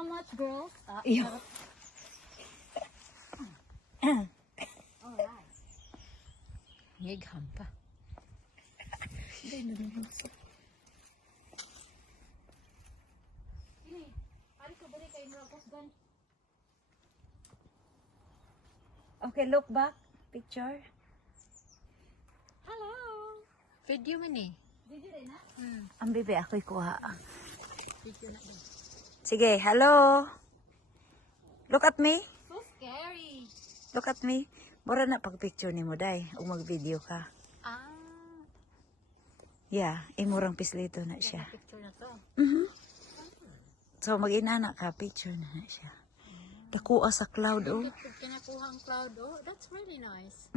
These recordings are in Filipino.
how much, girls? Iyo. Alright. Ngigam pa. Ini, hari ko balik kay Marcos gan. Okay, look back. Picture. Hello. Video man eh. Video rin na? Ang bebe, ako'y kuha. Video na din. Sige, hello. Look at me. So scary. Look at me. Mura na pag-picture ni mo, day. O mag-video ka. Ah, Yeah, imurang pislito na siya. picture na to. So, mag-inana ka, picture na siya. Dakuha sa cloud, oh. Kinakuha ang cloud, oh. That's really nice.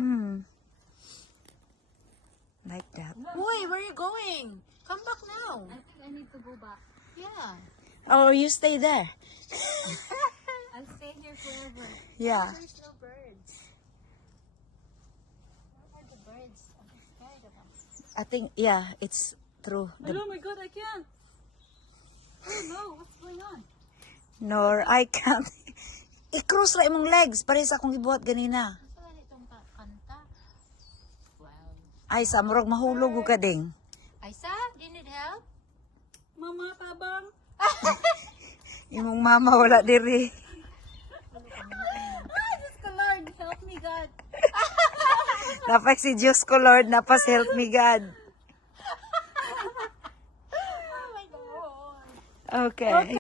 Like that. Wait, where are you going? Come back now. I think I need to go back. Yeah. Oh, you stay there. I'll stay here forever. Yeah. There's no birds. Where are the birds? I'm scared of them. I think, yeah, it's true. Oh my god, I can't. Oh no, what's going on? Nor I can't. I-cross ra imong legs. Pares akong gibuhat ganina. Gusto na itong kanta. Wow. Ay, sa murag mahulog ka ding. Aisa, do you need help? Mama, tabang. Imong mama wala diri. Diyos ko, Lord, help me, God. Napay si Diyos ko, Lord. Napas help me, God. Oh my God. Okay.